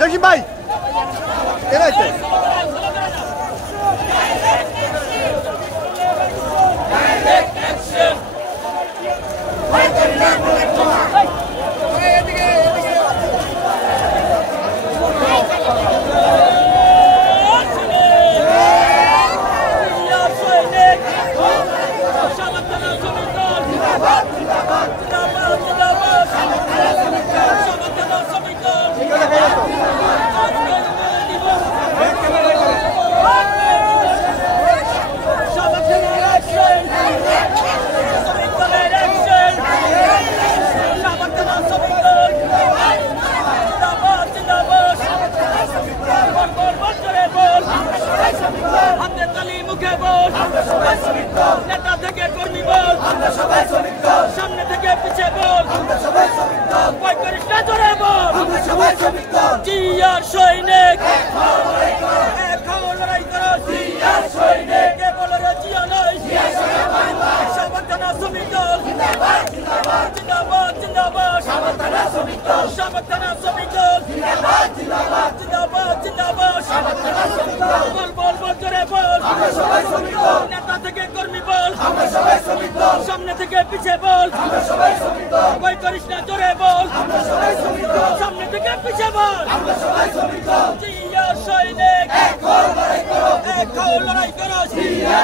দেখি ভাই এরাইতে সামনে থেকে পিছে বল ভয় করিস না জোরে বল জিয়ার সৈনিক লড়াই করো জিয়ার সৈনিক কে বলে রে জিয়া নয় সাবধানা শ্রমিক দল জিন্দাবাদ জিন্দাবাদ জিন্দাবাদ সাবধানা শ্রমিক দল জিন্দাবাদ জিন্দাবাদ জিন্দাবাদ সাবধানা শ্রমিক দল বল বল বল জোরে বল আমরা সবাই শ্রমিক দল নেতা থেকে কর্মী বল আমরা সবাই শ্রমিক দল সামনে থেকে পিছে বল আমরা সবাই শ্রমিক দল ভয় করিস না জোরে বল আমরা সবাই শ্রমিক দল সামনে থেকে পিছে বল আমরা সবাই শ্রমিক দল জিয়া সৈনিক এক হও লড়াই করো জিয়া